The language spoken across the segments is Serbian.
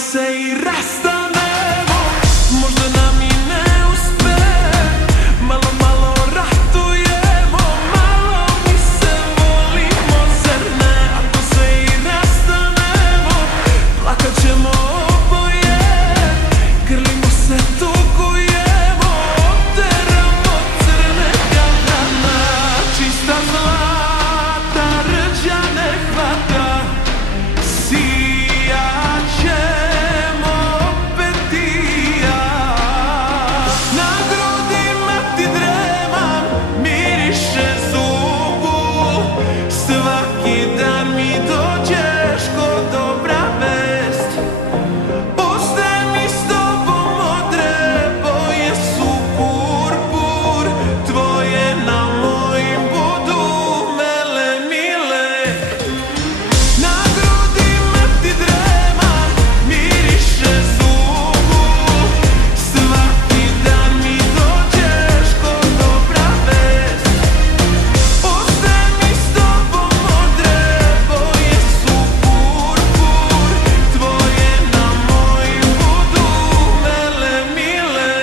se i rastanemo, možda nam i ne uspe. Malo, malo ratujemo, malo mi se volimo, zar ne? Ako se i rastanemo, plakat ćemo oboje, grlimo se, tugujemo, oteramo crne galana. Čista zlata rđa ne hvata, sijat ćemo opet i ja. Na grudima ti dremam, miriše zubu, svaki dan mi dođeš ko dobra vest. Ostaje mi s tobom modre boje su purpur, tvoje na mojim budu melemile. Na grudima ti dremam, miriše zubu, svaki dan mi dođeš ko dobra vest. Ostaje mi s tobom modre boje su purpur, tvoje na mojim budu melemile.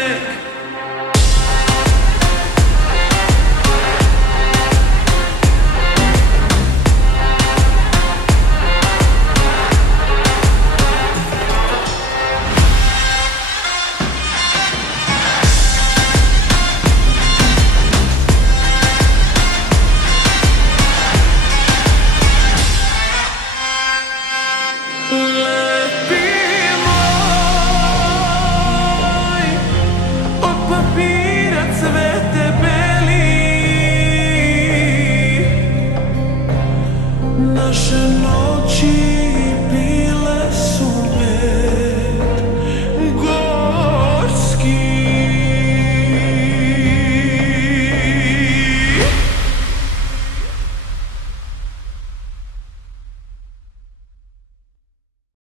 Lepi moj, od papira cvete beli, naše noći